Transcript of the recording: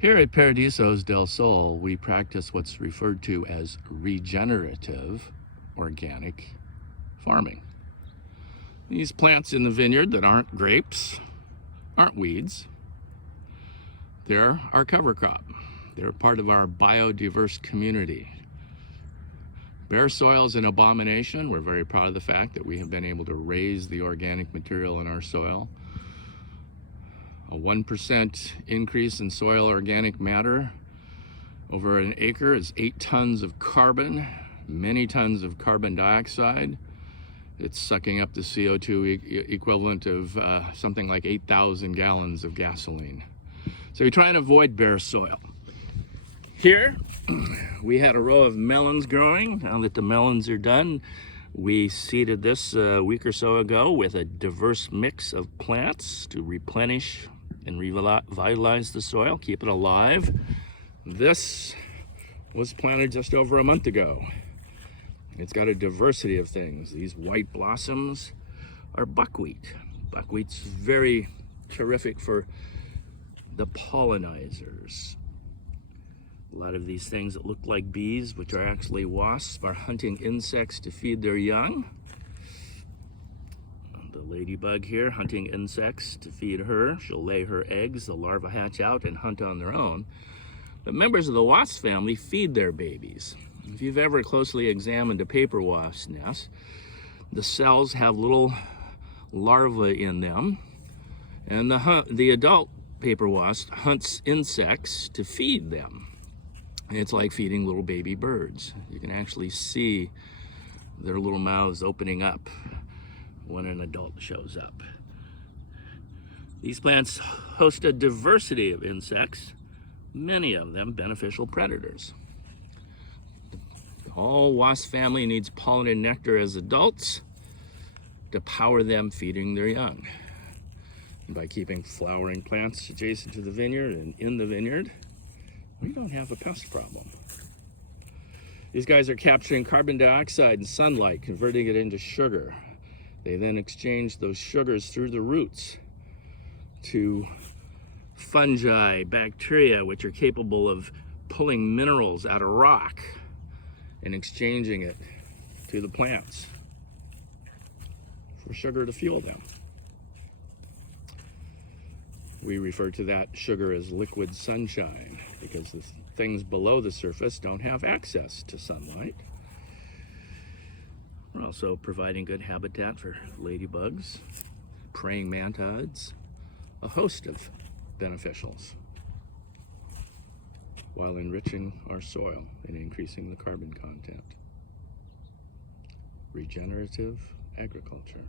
Here at Paradisos del Sol, we practice what's referred to as regenerative organic farming. These plants in the vineyard that aren't grapes, aren't weeds. They're our cover crop. They're part of our biodiverse community. Bare soil is an abomination. We're very proud of the fact that we have been able to raise the organic material in our soil. A 1% increase in soil organic matter over an acre is 8 tons of carbon, many tons of carbon dioxide. It's sucking up the CO2 equivalent of something like 8,000 gallons of gasoline. So we try and avoid bare soil. Here, we had a row of melons growing. Now that the melons are done, we seeded this a week or so ago with a diverse mix of plants to replenish and revitalize the soil, keep it alive. This was planted just over a month ago. It's got a diversity of things. These white blossoms are buckwheat. Buckwheat's very terrific for the pollinizers. A lot of these things that look like bees, which are actually wasps, are hunting insects to feed their young. The ladybug here hunting insects to feed her. She'll lay her eggs, the larvae hatch out and hunt on their own. But members of the wasp family feed their babies. If you've ever closely examined a paper wasp nest, the cells have little larvae in them, and the adult paper wasp hunts insects to feed them. It's like feeding little baby birds. You can actually see their little mouths opening up when an adult shows up. These plants host a diversity of insects, many of them beneficial predators. The whole wasp family needs pollen and nectar as adults to power them feeding their young. And by keeping flowering plants adjacent to the vineyard and in the vineyard, we don't have a pest problem. These guys are capturing carbon dioxide and sunlight, converting it into sugar. They then exchange those sugars through the roots to fungi, bacteria, which are capable of pulling minerals out of rock and exchanging it to the plants for sugar to fuel them. We refer to that sugar as liquid sunshine because the things below the surface don't have access to sunlight. We're also providing good habitat for ladybugs, praying mantids, a host of beneficials, while enriching our soil and increasing the carbon content. Regenerative agriculture.